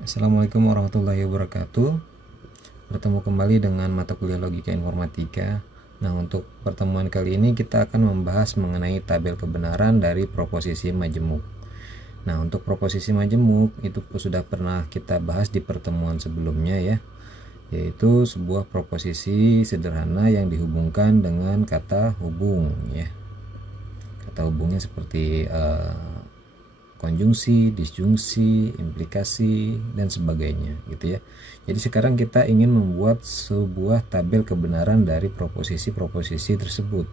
Assalamualaikum warahmatullahi wabarakatuh. Bertemu kembali dengan mata kuliah logika informatika. Nah, untuk pertemuan kali ini kita akan membahas mengenai tabel kebenaran dari proposisi majemuk. Nah, untuk proposisi majemuk itu sudah pernah kita bahas di pertemuan sebelumnya ya, yaitu sebuah proposisi sederhana yang dihubungkan dengan kata hubung ya. Kata hubungnya seperti konjungsi, disjungsi, implikasi, dan sebagainya gitu ya. Jadi sekarang kita ingin membuat sebuah tabel kebenaran dari proposisi-proposisi tersebut.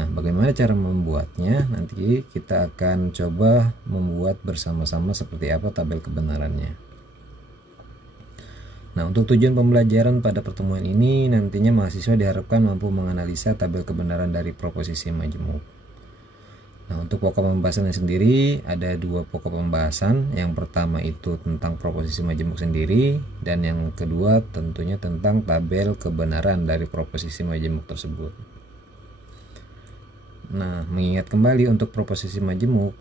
Nah, bagaimana cara membuatnya? Nanti kita akan coba membuat bersama-sama seperti apa tabel kebenarannya. Nah, untuk tujuan pembelajaran pada pertemuan ini nantinya mahasiswa diharapkan mampu menganalisa tabel kebenaran dari proposisi majemuk. Nah, untuk pokok pembahasannya sendiri ada dua pokok pembahasan. Yang pertama itu tentang proposisi majemuk sendiri, dan yang kedua tentunya tentang tabel kebenaran dari proposisi majemuk tersebut. Nah, mengingat kembali untuk proposisi majemuk,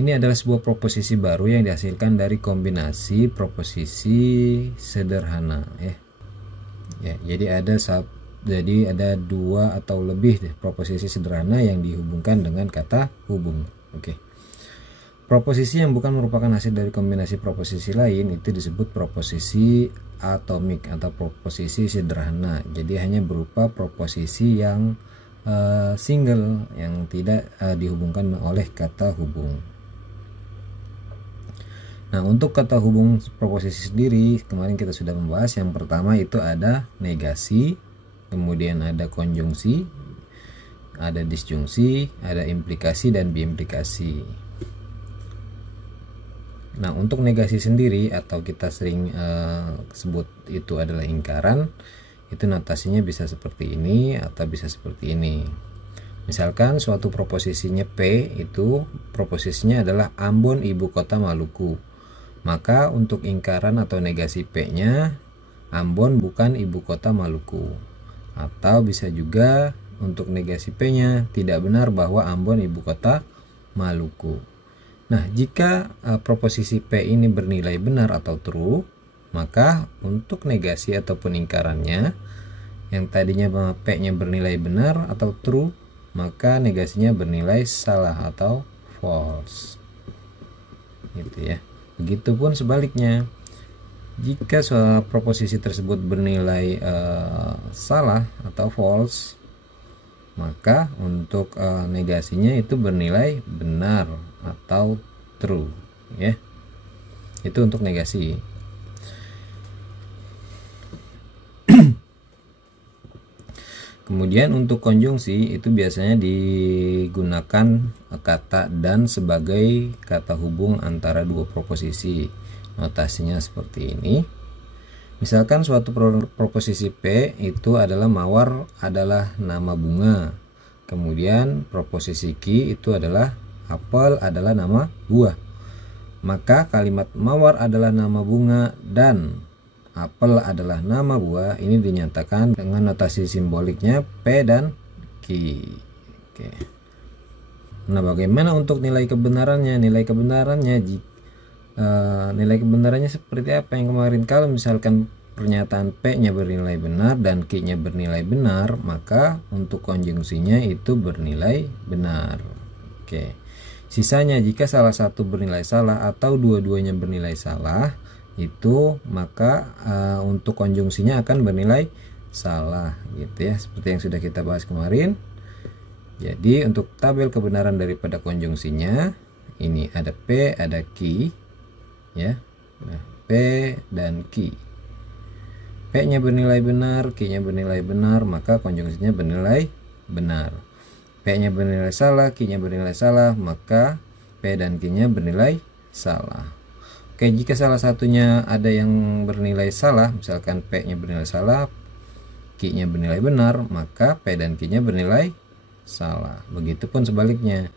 ini adalah sebuah proposisi baru yang dihasilkan dari kombinasi proposisi sederhana ya. Jadi ada dua atau lebih proposisi sederhana yang dihubungkan dengan kata hubung. Oke. Proposisi yang bukan merupakan hasil dari kombinasi proposisi lain itu disebut proposisi atomik atau proposisi sederhana. Jadi hanya berupa proposisi yang single yang tidak dihubungkan oleh kata hubung. Nah, untuk kata hubung proposisi sendiri kemarin kita sudah membahas. Yang pertama itu ada negasi, kemudian ada konjungsi, ada disjungsi, ada implikasi dan biimplikasi. Nah, untuk negasi sendiri atau kita sering sebut itu adalah ingkaran, itu notasinya bisa seperti ini atau bisa seperti ini. Misalkan suatu proposisinya P itu proposisinya adalah Ambon ibu kota Maluku. Maka untuk ingkaran atau negasi P-nya Ambon bukan ibu kota Maluku. Atau bisa juga untuk negasi P-nya tidak benar bahwa Ambon ibu kota Maluku. Nah, jika proposisi P ini bernilai benar atau true, maka untuk negasi ataupun ingkarannya yang tadinya P-nya bernilai benar atau true, maka negasinya bernilai salah atau false. Gitu ya. Begitupun sebaliknya. Jika proposisi tersebut bernilai salah atau false, maka untuk negasinya itu bernilai benar atau true ya. Itu untuk negasi. Kemudian untuk konjungsi itu biasanya digunakan kata dan sebagai kata hubung antara dua proposisi. Notasinya seperti ini. Misalkan suatu proposisi P itu adalah mawar adalah nama bunga. Kemudian proposisi Q itu adalah apel adalah nama buah. Maka kalimat mawar adalah nama bunga dan apel adalah nama buah ini dinyatakan dengan notasi simboliknya P dan Q. Oke. Nah, bagaimana untuk nilai kebenarannya? Nilai kebenarannya seperti apa yang kemarin? Kalau misalkan pernyataan P-nya bernilai benar dan Q-nya bernilai benar, maka untuk konjungsinya itu bernilai benar. Oke. Sisanya jika salah satu bernilai salah atau dua-duanya bernilai salah, itu maka untuk konjungsinya akan bernilai salah gitu ya, seperti yang sudah kita bahas kemarin. Jadi untuk tabel kebenaran daripada konjungsinya ini ada P, ada Q ya. Nah, P dan Q. P-nya bernilai benar, Q-nya bernilai benar, maka konjungsinya bernilai benar. P-nya bernilai salah, Q-nya bernilai salah, maka P dan Q-nya bernilai salah. Oke, jika salah satunya ada yang bernilai salah, misalkan P-nya bernilai salah, Q-nya bernilai benar, maka P dan Q-nya bernilai salah. Begitupun sebaliknya.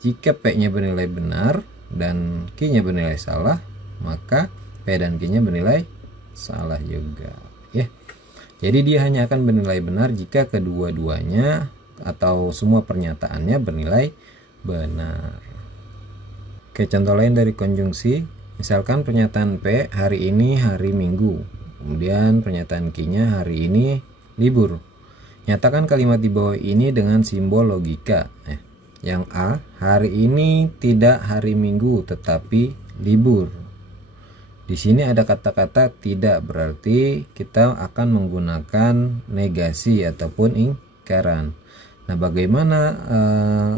Jika P-nya bernilai benar dan Q-nya bernilai salah, maka P dan Q-nya bernilai salah juga ya. Jadi dia hanya akan bernilai benar jika kedua-duanya atau semua pernyataannya bernilai benar. Oke, contoh lain dari konjungsi Misalkan pernyataan P, hari ini hari Minggu. Kemudian pernyataan Q-nya, hari ini libur. Nyatakan kalimat di bawah ini dengan simbol logika. Yang A, hari ini tidak hari Minggu tetapi libur. Di sini ada kata-kata tidak, berarti kita akan menggunakan negasi ataupun ingkaran. Nah, bagaimana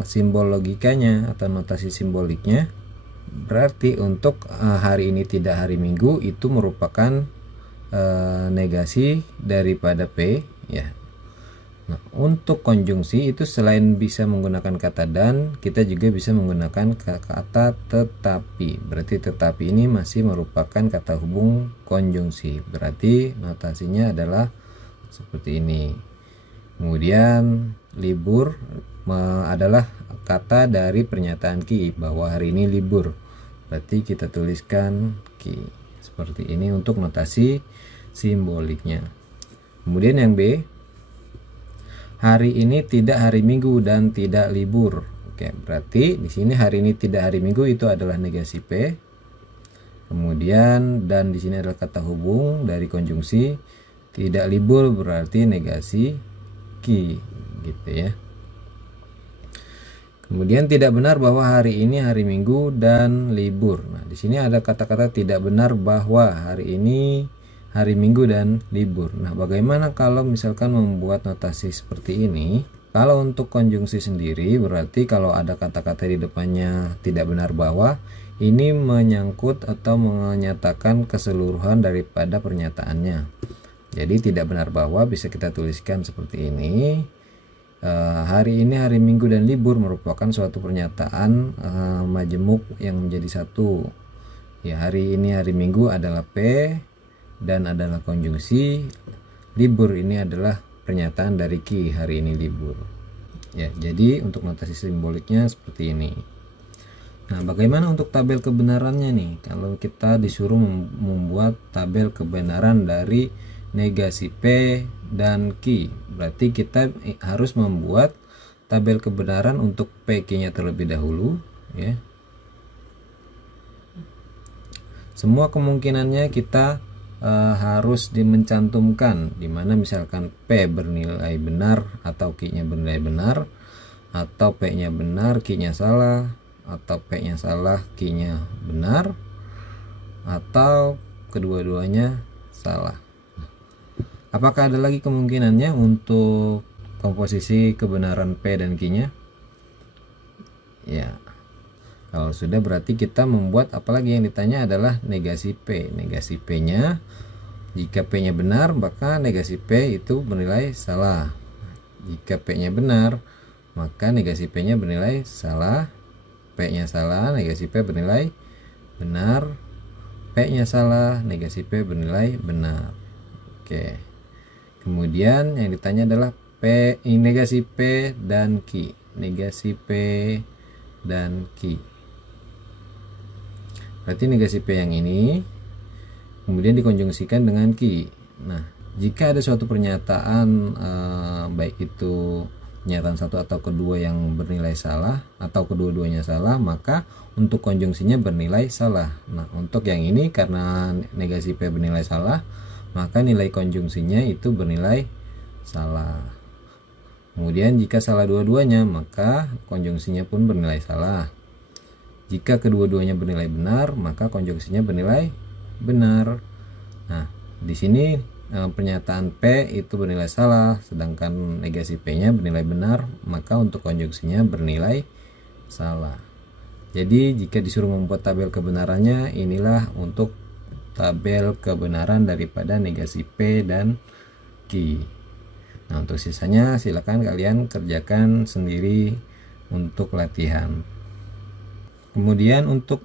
simbol logikanya atau notasi simboliknya? Berarti untuk hari ini tidak hari Minggu itu merupakan negasi daripada P, ya. Nah, untuk konjungsi itu selain bisa menggunakan kata dan, kita juga bisa menggunakan kata tetapi. Berarti tetapi ini masih merupakan kata hubung konjungsi. Berarti notasinya adalah seperti ini. Kemudian libur adalah kata dari pernyataan Q bahwa hari ini libur. Berarti kita tuliskan Q seperti ini untuk notasi simboliknya. Kemudian yang B, hari ini tidak hari Minggu dan tidak libur. Oke, berarti di sini hari ini tidak hari Minggu itu adalah negasi P. Kemudian dan di sini adalah kata hubung dari konjungsi. Tidak libur berarti negasi Q, gitu ya. Kemudian tidak benar bahwa hari ini hari Minggu dan libur. Nah, di sini ada kata-kata tidak benar bahwa hari ini hari Minggu dan libur. Nah, bagaimana kalau misalkan membuat notasi seperti ini? Kalau untuk konjungsi sendiri berarti kalau ada kata-kata di depannya tidak benar bahwa, ini menyangkut atau menyatakan keseluruhan daripada pernyataannya. Jadi tidak benar bahwa bisa kita tuliskan seperti ini. Hari ini hari Minggu dan libur merupakan suatu pernyataan majemuk yang menjadi satu. Ya, hari ini hari Minggu adalah P dan adalah konjungsi. Libur ini adalah pernyataan dari Q, hari ini libur. Ya, jadi untuk notasi simboliknya seperti ini. Nah, bagaimana untuk tabel kebenarannya nih? Kalau kita disuruh membuat tabel kebenaran dari negasi P dan Q, berarti kita harus membuat tabel kebenaran untuk P-nya terlebih dahulu, ya. Semua kemungkinannya kita harus mencantumkan, dimana misalkan P bernilai benar atau Q-nya bernilai benar, atau P-nya benar Q-nya salah, atau P-nya salah Q-nya benar, atau kedua-duanya salah. Apakah ada lagi kemungkinannya untuk komposisi kebenaran P dan Q-nya? Ya, kalau sudah berarti kita membuat, apalagi yang ditanya adalah negasi P. Negasi P-nya, jika P-nya benar maka negasi P itu bernilai salah. Jika P-nya benar maka negasi P-nya bernilai salah. P-nya salah, negasi P bernilai benar. P-nya salah, negasi P bernilai benar. Oke. Kemudian yang ditanya adalah negasi P dan Q. Negasi P dan Q. Berarti negasi P yang ini kemudian dikonjungsikan dengan Q. Nah, jika ada suatu pernyataan baik itu pernyataan satu atau kedua yang bernilai salah atau kedua-duanya salah, maka untuk konjungsinya bernilai salah. Nah, untuk yang ini karena negasi P bernilai salah, maka nilai konjungsinya itu bernilai salah. Kemudian jika salah dua-duanya, maka konjungsinya pun bernilai salah. Jika kedua-duanya bernilai benar, maka konjungsinya bernilai benar. Nah, di sini pernyataan P itu bernilai salah, sedangkan negasi P-nya bernilai benar, maka untuk konjungsinya bernilai salah. Jadi jika disuruh membuat tabel kebenarannya, inilah untuk tabel kebenaran daripada negasi P dan Q. Nah, untuk sisanya silakan kalian kerjakan sendiri untuk latihan. Kemudian untuk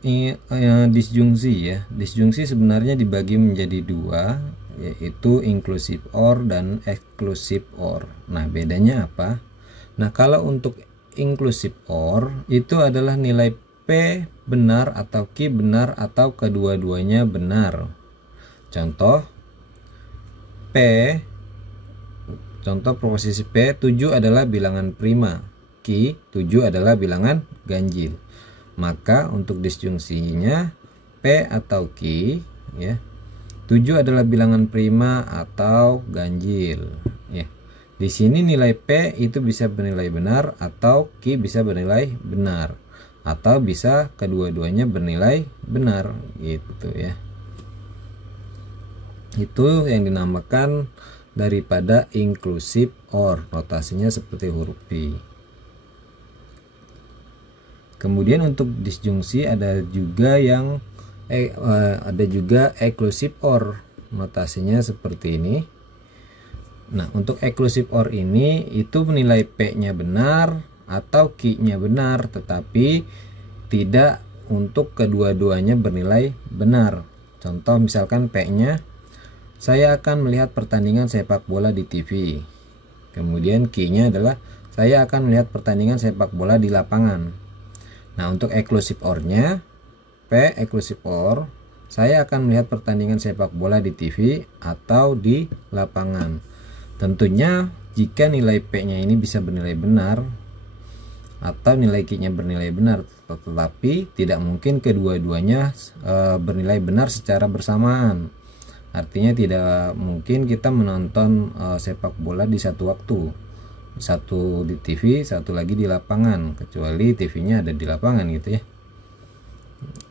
disjungsi, ya, disjungsi sebenarnya dibagi menjadi dua, yaitu inclusive or dan exclusive or. Nah, bedanya apa? Nah, kalau untuk inclusive or itu adalah nilai P benar atau Q benar atau kedua-duanya benar. Contoh proposisi P, 7 adalah bilangan prima, Q 7 adalah bilangan ganjil. Maka untuk disjungsinya P atau Q ya. 7 adalah bilangan prima atau ganjil ya. Di sini nilai P itu bisa bernilai benar atau Q bisa bernilai benar, atau bisa kedua-duanya bernilai benar gitu ya. Itu yang dinamakan daripada inclusive OR, notasinya seperti huruf P. Kemudian untuk disjungsi ada juga yang exclusive OR, notasinya seperti ini. Nah, untuk exclusive OR ini itu nilai P-nya benar atau Q-nya benar, tetapi tidak untuk kedua-duanya bernilai benar. Contoh misalkan P-nya, saya akan melihat pertandingan sepak bola di TV. Kemudian Q-nya adalah saya akan melihat pertandingan sepak bola di lapangan. Nah, untuk exclusive OR-nya, P exclusive OR, saya akan melihat pertandingan sepak bola di TV atau di lapangan. Tentunya jika nilai P-nya ini bisa bernilai benar atau nilai Q-nya bernilai benar, tetapi tidak mungkin kedua-duanya bernilai benar secara bersamaan. Artinya tidak mungkin kita menonton sepak bola di satu waktu, satu di TV, satu lagi di lapangan, kecuali TV-nya ada di lapangan gitu ya.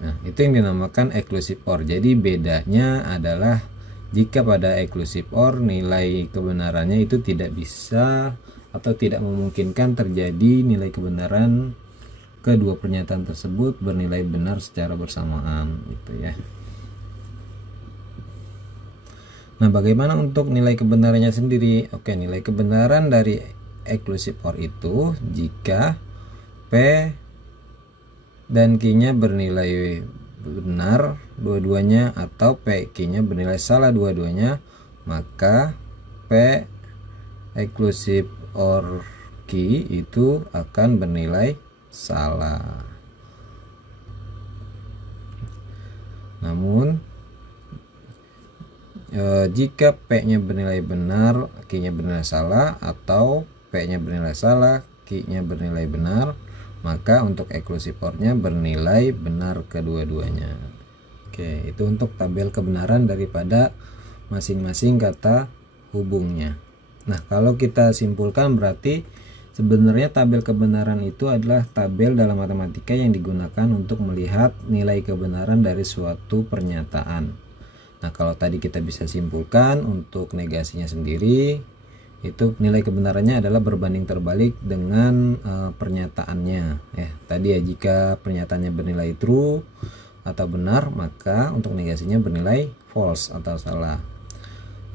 Nah, itu yang dinamakan exclusive OR. Jadi bedanya adalah jika pada exclusive OR nilai kebenarannya itu tidak bisa atau tidak memungkinkan terjadi nilai kebenaran kedua pernyataan tersebut bernilai benar secara bersamaan gitu ya. Nah, bagaimana untuk nilai kebenarannya sendiri? Oke, nilai kebenaran dari exclusive OR itu jika P dan Q-nya bernilai benar dua-duanya atau P Q-nya bernilai salah dua-duanya, maka P exclusive OR Q itu akan bernilai salah. Namun jika P-nya bernilai benar, Q-nya bernilai salah, atau P-nya bernilai salah, Q-nya bernilai benar, maka untuk exclusive OR-nya bernilai benar kedua-duanya. Oke, itu untuk tabel kebenaran daripada masing-masing kata hubungnya. Nah, kalau kita simpulkan berarti sebenarnya tabel kebenaran itu adalah tabel dalam matematika yang digunakan untuk melihat nilai kebenaran dari suatu pernyataan. Nah, kalau tadi kita bisa simpulkan untuk negasinya sendiri, itu nilai kebenarannya adalah berbanding terbalik dengan pernyataannya ya. Tadi ya, jika pernyataannya bernilai true atau benar, maka untuk negasinya bernilai false atau salah.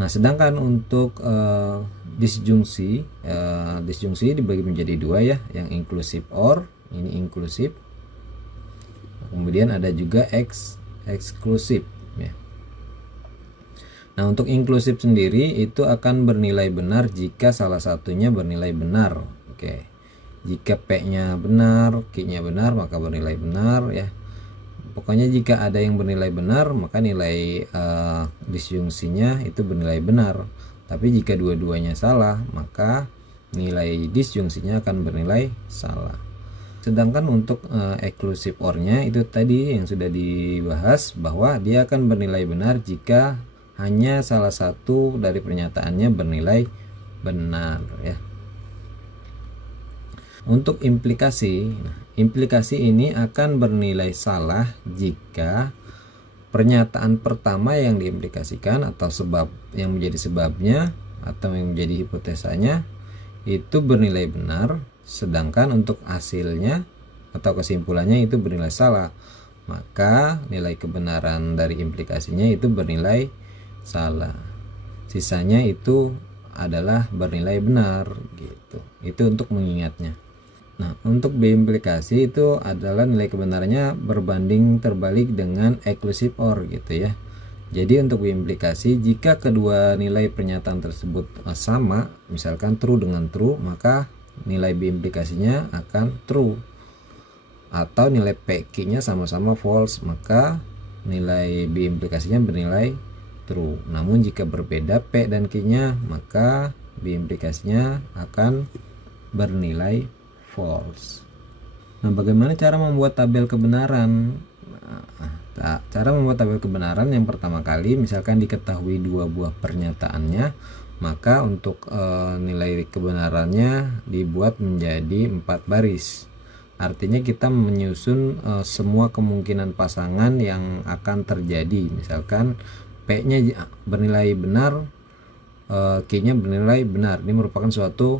Nah, sedangkan untuk disjungsi dibagi menjadi dua ya, yang inclusive OR, ini inclusive, kemudian ada juga exclusive ya. Nah, untuk inklusif sendiri itu akan bernilai benar jika salah satunya bernilai benar. Oke. Jika P-nya benar, Q-nya benar, maka bernilai benar ya. Pokoknya jika ada yang bernilai benar, maka nilai disjungsinya itu bernilai benar. Tapi jika dua-duanya salah, maka nilai disjungsinya akan bernilai salah. Sedangkan untuk exclusive OR-nya itu tadi yang sudah dibahas, bahwa dia akan bernilai benar jika hanya salah satu dari pernyataannya bernilai benar ya. Untuk implikasi, implikasi ini akan bernilai salah jika pernyataan pertama yang diimplikasikan atau sebab yang menjadi sebabnya atau yang menjadi hipotesanya itu bernilai benar, sedangkan untuk hasilnya atau kesimpulannya itu bernilai salah, maka nilai kebenaran dari implikasinya itu bernilai salah. Sisanya itu adalah bernilai benar gitu. Itu untuk mengingatnya. Nah, untuk B implikasi itu adalah nilai kebenarannya berbanding terbalik dengan exclusive OR gitu ya. Jadi untuk B implikasi, jika kedua nilai pernyataan tersebut sama, misalkan true dengan true, maka nilai B implikasinya akan true. Atau nilai P Q-nya sama-sama false, maka nilai B implikasinya bernilai true. Namun jika berbeda P dan Q-nya, maka B implikasinya akan bernilai false. Nah, bagaimana cara membuat tabel kebenaran? Nah, Cara membuat tabel kebenaran yang pertama kali, misalkan diketahui dua buah pernyataannya, maka untuk nilai kebenarannya dibuat menjadi 4 baris. Artinya kita menyusun semua kemungkinan pasangan yang akan terjadi. Misalkan P-nya bernilai benar, Q-nya bernilai benar. Ini merupakan suatu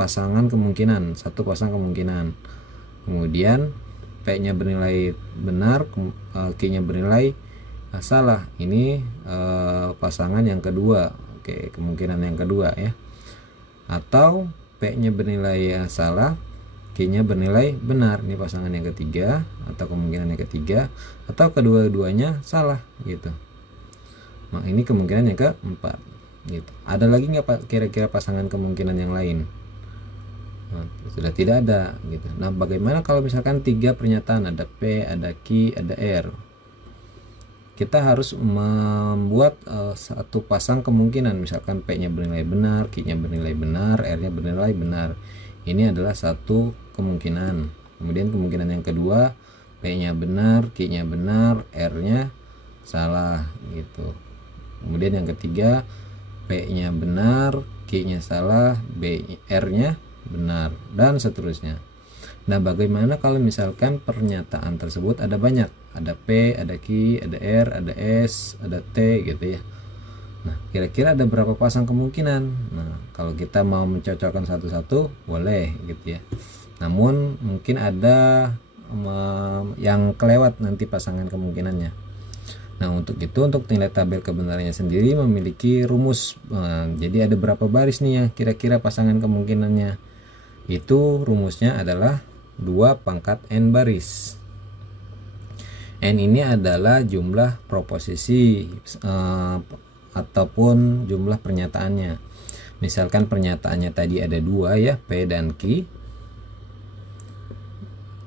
pasangan kemungkinan, satu pasang kemungkinan. Kemudian P-nya bernilai benar, Q-nya bernilai salah. Ini pasangan yang kedua. Oke, kemungkinan yang kedua ya. Atau P-nya bernilai salah, Q-nya bernilai benar. Ini pasangan yang ketiga atau kemungkinan yang ketiga, atau kedua-duanya salah gitu. Nah, ini kemungkinan yang keempat gitu. Ada lagi nggak Pak kira-kira pasangan kemungkinan yang lain? Nah, sudah tidak ada gitu. Nah, bagaimana kalau misalkan 3 pernyataan, ada P, ada Q, ada R? Kita harus membuat satu pasang kemungkinan. Misalkan P-nya bernilai benar, Q-nya bernilai benar, R-nya bernilai benar. Ini adalah satu kemungkinan. Kemudian kemungkinan yang kedua, P-nya benar, Q-nya benar, R-nya salah gitu. Kemudian yang ketiga, P-nya benar, Q-nya salah, R-nya benar, dan seterusnya. Nah, bagaimana kalau misalkan pernyataan tersebut ada banyak, ada P, ada Q, ada R, ada S, ada T gitu ya. Nah, kira-kira ada berapa pasang kemungkinan? Nah, kalau kita mau mencocokkan satu-satu boleh gitu ya. Namun mungkin ada yang kelewat nanti pasangan kemungkinannya. Nah, untuk itu, untuk nilai tabel kebenarannya sendiri memiliki rumus. Jadi ada berapa baris nih ya kira-kira pasangan kemungkinannya? Itu rumusnya adalah 2 pangkat N baris. N ini adalah jumlah proposisi ataupun jumlah pernyataannya. Misalkan pernyataannya tadi ada 2 ya, P dan Q.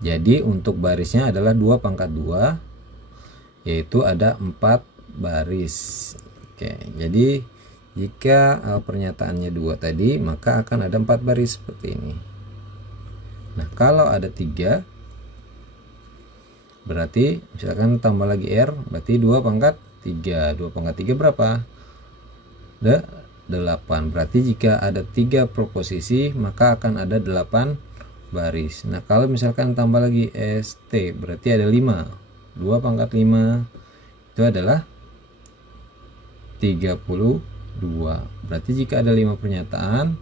Jadi untuk barisnya adalah 2 pangkat 2, yaitu ada 4 baris. Oke, jadi jika pernyataannya 2 tadi, maka akan ada 4 baris seperti ini. Nah, kalau ada 3, berarti misalkan tambah lagi R, berarti 2 pangkat 3. 2 pangkat 3 berapa? 8. Berarti jika ada 3 proposisi, maka akan ada 8 baris. Nah, kalau misalkan tambah lagi ST, berarti ada 5. 2 pangkat 5 itu adalah 32. Berarti jika ada 5 pernyataan,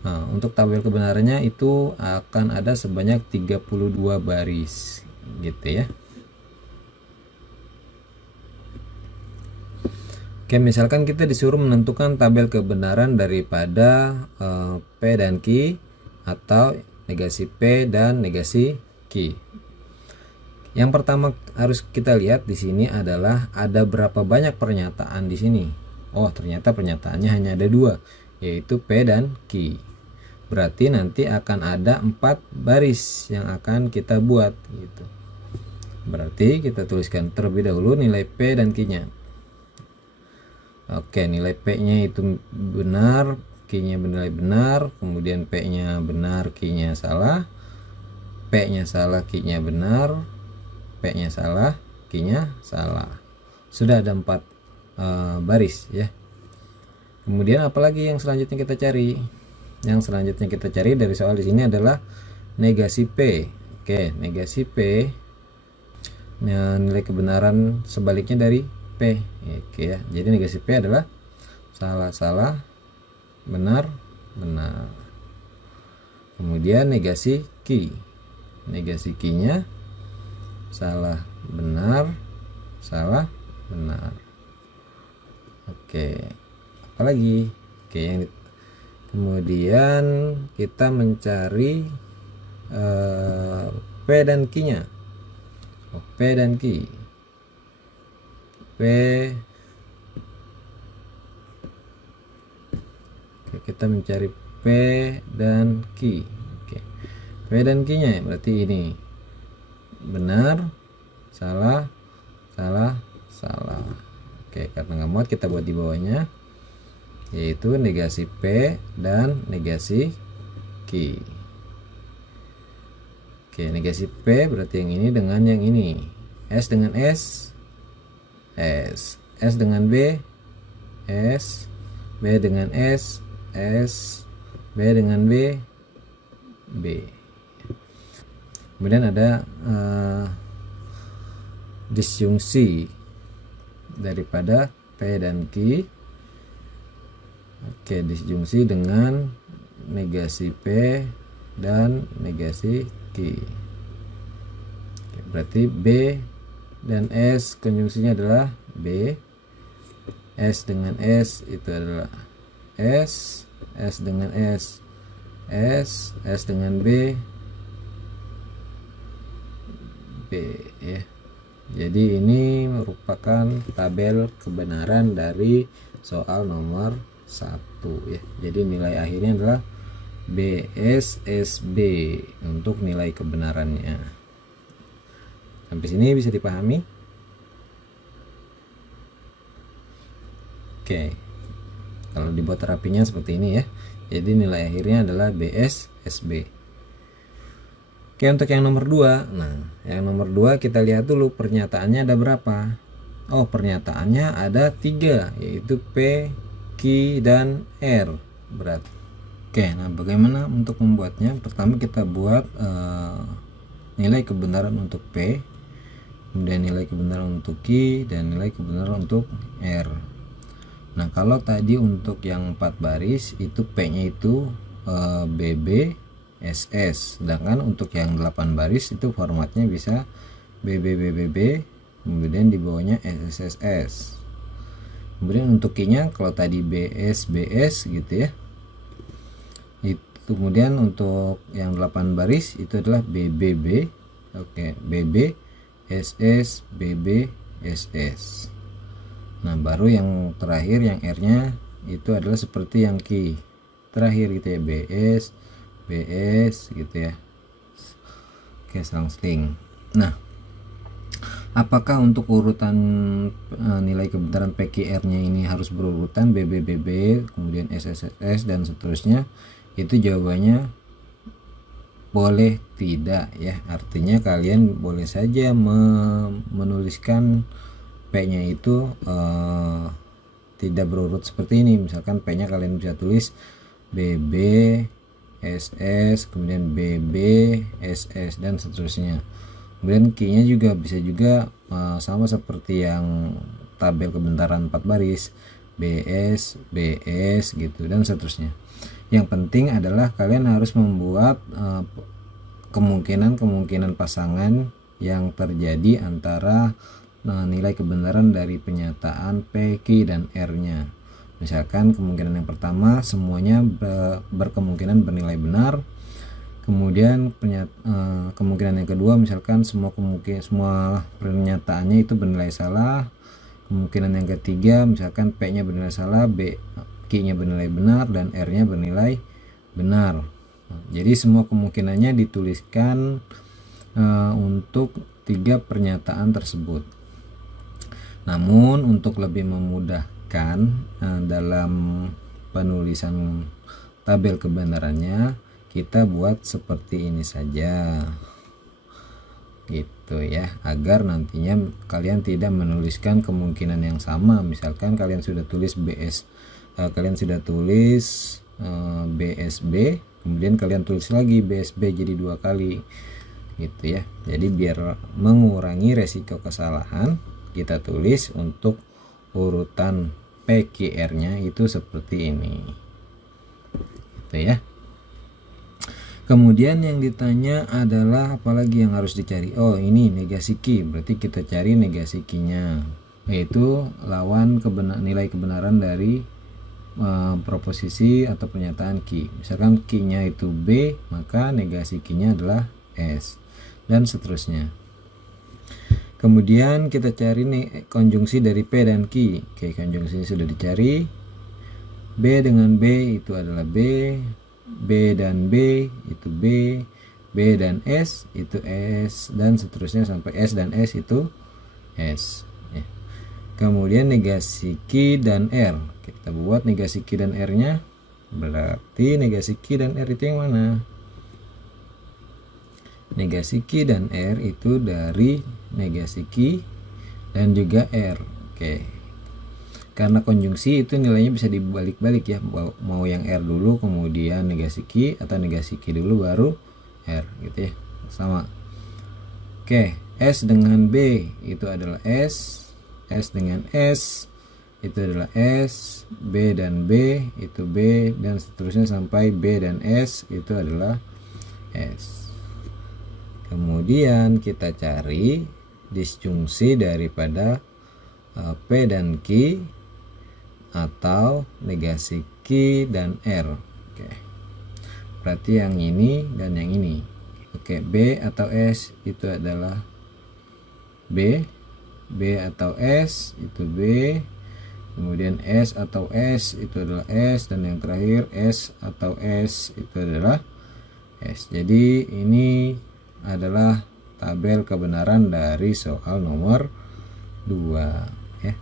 nah, untuk tabel kebenarannya itu akan ada sebanyak 32 baris gitu ya. Oke, misalkan kita disuruh menentukan tabel kebenaran daripada P dan Q atau negasi P dan negasi Q. Yang pertama harus kita lihat di sini adalah ada berapa banyak pernyataan di sini. Oh, ternyata pernyataannya hanya ada 2, yaitu P dan Q. Berarti nanti akan ada 4 baris yang akan kita buat gitu. Berarti kita tuliskan terlebih dahulu nilai P dan Q-nya. Oke, nilai P-nya itu benar, Q-nya bernilai benar, kemudian P-nya benar, Q-nya salah, P-nya salah, Q-nya benar, P-nya salah, Q-nya salah. Sudah ada 4 baris ya. Kemudian apalagi yang selanjutnya kita cari? Yang selanjutnya kita cari dari soal di sini adalah negasi P. Oke, negasi P, nilai kebenaran sebaliknya dari P. Oke ya. Jadi negasi P adalah salah salah, benar benar. Kemudian negasi Q. Negasi Q-nya salah benar, salah benar. Oke. Apalagi? Oke, yang kemudian kita mencari P dan Q-nya. P dan Q. P. Oke, kita mencari P dan Q. Oke. P dan Q-nya berarti ini. Benar, salah, salah, salah. Oke, karena nggak muat kita buat di bawahnya, yaitu negasi P dan negasi Q. Oke, negasi P berarti yang ini dengan yang ini. S dengan S S. S dengan B, S. B dengan S, S. B dengan B, B. Kemudian ada disjungsi daripada P dan Q. Oke, disjungsi dengan negasi P dan negasi Q. Oke, berarti B dan S konjungsinya adalah B. S dengan S itu adalah S. S dengan S, S. S dengan B, B ya. Jadi ini merupakan tabel kebenaran dari soal nomor 1 ya. Jadi nilai akhirnya adalah BSSB untuk nilai kebenarannya. Sampai sini bisa dipahami? Oke. Kalau dibuat terapinya seperti ini ya. Jadi nilai akhirnya adalah BSSB. Oke, untuk yang nomor 2. Nah, yang nomor 2 kita lihat dulu pernyataannya ada berapa. Oh, pernyataannya ada 3, yaitu P, Q, dan R berat. Oke, nah bagaimana untuk membuatnya? Pertama kita buat nilai kebenaran untuk P, kemudian nilai kebenaran untuk Q, dan nilai kebenaran untuk R. Nah, kalau tadi untuk yang 4 baris itu P-nya itu BB SS, sedangkan untuk yang 8 baris itu formatnya bisa BB, kemudian di bawahnya SSS. Kemudian untuk Q-nya kalau tadi BS gitu ya. Itu kemudian untuk yang 8 baris itu adalah BBB. Oke, BB SS, BB SS. Nah, baru yang terakhir yang R-nya itu adalah seperti yang Q terakhir gitu ya, BS, BS gitu ya. Oke, selang-seling. Nah, apakah untuk urutan nilai kebenaran PQR-nya ini harus berurutan BBBB, kemudian SSS dan seterusnya? Itu jawabannya boleh tidak ya. Artinya kalian boleh saja menuliskan P-nya itu tidak berurut seperti ini. Misalkan P-nya kalian bisa tulis BB SS, kemudian BB SS dan seterusnya. Kemudian Q-nya juga bisa juga sama seperti yang tabel kebenaran 4 baris, BS, BS gitu dan seterusnya. Yang penting adalah kalian harus membuat kemungkinan pasangan yang terjadi antara nilai kebenaran dari penyataan P, Q, dan R-nya. Misalkan kemungkinan yang pertama semuanya berkemungkinan bernilai benar. Kemudian kemungkinan yang kedua misalkan semua pernyataannya itu bernilai salah. Kemungkinan yang ketiga misalkan P-nya bernilai salah, Q-nya bernilai benar, dan R-nya bernilai benar. Jadi semua kemungkinannya dituliskan untuk 3 pernyataan tersebut. Namun untuk lebih memudahkan dalam penulisan tabel kebenarannya, kita buat seperti ini saja gitu ya, agar nantinya kalian tidak menuliskan kemungkinan yang sama. Misalkan kalian sudah tulis BSB, kemudian kalian tulis lagi BSB jadi 2 kali gitu ya. Jadi biar mengurangi resiko kesalahan, kita tulis untuk urutan PQR-nya itu seperti ini gitu ya. Kemudian yang ditanya adalah apalagi yang harus dicari. Oh, ini negasi Q, berarti kita cari negasi Q-nya, yaitu lawan nilai kebenaran dari proposisi atau pernyataan Q. Misalkan Q-nya itu B, maka negasi Q-nya adalah S dan seterusnya. Kemudian kita cari nih konjungsi dari P dan Q. Oke, konjungsinya sudah dicari. B dengan B itu adalah B, B dan B itu B, B dan S itu S, dan seterusnya sampai S dan S itu S ya. Kemudian negasi Q dan R, kita buat negasi Q dan R nya. Berarti negasi Q dan R itu yang mana? Negasi Q dan R itu dari negasi Q dan juga R. Oke, karena konjungsi itu nilainya bisa dibalik-balik ya, mau yang R dulu kemudian negasi Q, atau negasi Q dulu baru R gitu ya, sama. Oke, S dengan B itu adalah S, S dengan S itu adalah S, B dan B itu B, dan seterusnya sampai B dan S itu adalah S. Kemudian kita cari disjungsi daripada P dan Q atau negasi Q dan R. Oke, berarti yang ini dan yang ini. Oke, B atau S itu adalah B, B atau S itu B, kemudian S atau S itu adalah S, dan yang terakhir S atau S itu adalah S. Jadi ini adalah tabel kebenaran dari soal nomor 2 ya.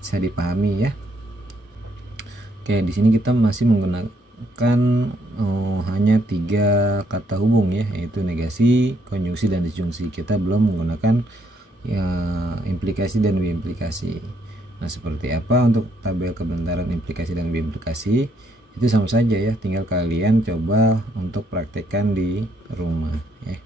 Bisa dipahami ya. Oke, di sini kita masih menggunakan hanya 3 kata hubung ya, yaitu negasi, konjungsi, dan disjungsi. Kita belum menggunakan ya, implikasi dan biimplikasi. Nah, seperti apa untuk tabel kebenaran implikasi dan biimplikasi? Itu sama saja ya, tinggal kalian coba untuk praktekkan di rumah ya.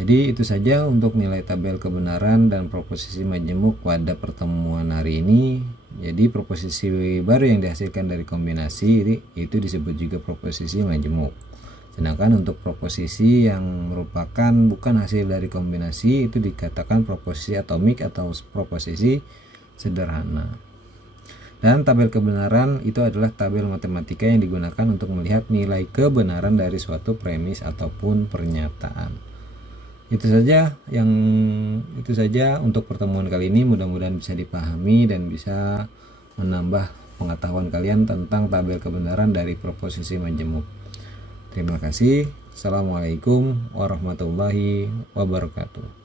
Jadi itu saja untuk nilai tabel kebenaran dan proposisi majemuk pada pertemuan hari ini. Jadi proposisi baru yang dihasilkan dari kombinasi itu disebut juga proposisi majemuk. Sedangkan untuk proposisi yang merupakan bukan hasil dari kombinasi itu dikatakan proposisi atomik atau proposisi sederhana. Dan tabel kebenaran itu adalah tabel matematika yang digunakan untuk melihat nilai kebenaran dari suatu premis ataupun pernyataan. Itu saja untuk pertemuan kali ini. Mudah-mudahan bisa dipahami dan bisa menambah pengetahuan kalian tentang tabel kebenaran dari proposisi majemuk. Terima kasih. Assalamualaikum warahmatullahi wabarakatuh.